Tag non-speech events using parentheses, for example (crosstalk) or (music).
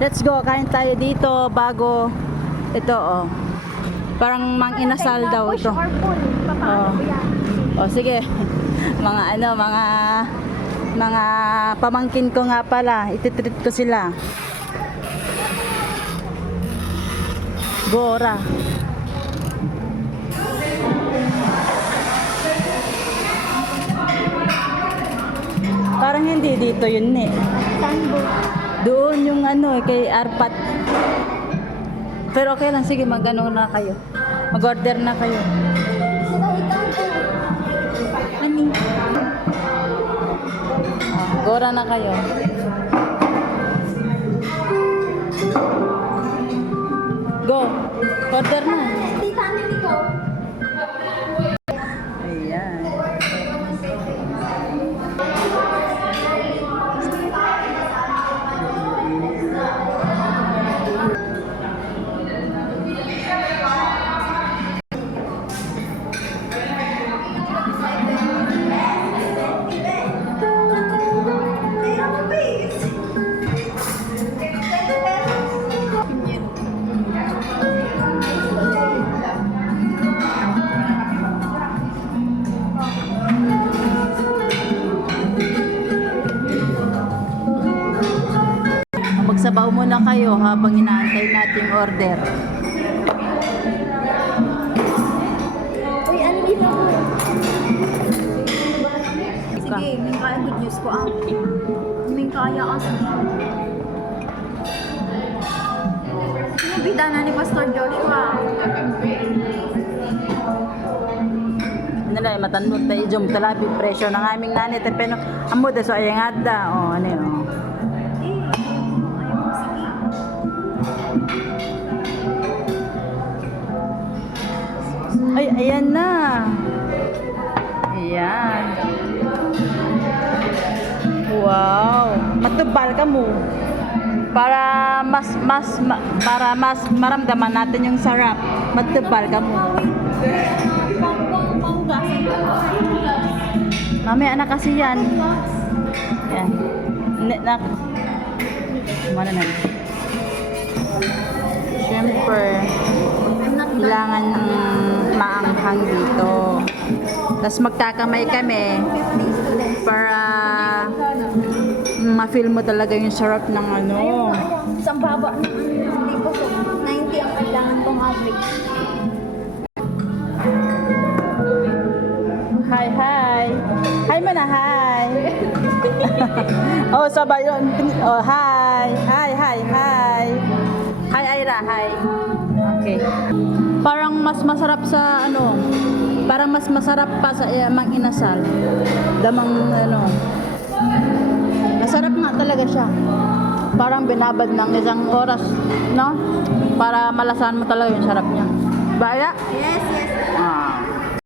Let's go, kain tayo dito bago ito oh. Parang mang inasal daw ito. or pull. Paano Oo. ba yan? O sige. (laughs) mga ano, mga mga pamangkin ko nga pala. Ititreat ko sila. Gora. Parang hindi dito yun eh. Saan po? Doon yung ano eh, kay Arpat. Pero okay lang, sige mag-ano na kayo. Mag-order na kayo. Ano? Ah, Gora na kayo. Magsabaw muna kayo habang inaantay natin yung order. Uy, ano dito? Sige, may kaya good news ko ah. May kaya kasi. Sinubita na ni Pastor Joshua. Ano lang, matanod tayo jom talabi presyo ng aming nanay. Pero amo da so ayang adda. O ano yun. Ayan na. Ayan. Wow. Matubal ka mo. Para mas mas ma- para mas maramdaman natin yung sarap. Matubal ka mo. Mamaya na kasi yan. Yan. Ne, na, Mana na. Siyempre, kailangan maanghang dito. Tapos magkakamay kami para ma-feel mo talaga yung sarap ng ano. Isang baba ng hindi ko so 90 ang kailangan kong average. Hi, hi. Hi mo na, hi. (laughs) oh, sabay yun. Oh, hi. Hi, hi, hi. Hi, Ira, hi. Okay. Parang mas masarap sa ano, parang mas masarap pa sa eh, mang inasal. Damang ano. Masarap nga talaga siya. Parang binabad ng isang oras, no? Para malasahan mo talaga yung sarap niya. Baya? Yes, yes. Ah.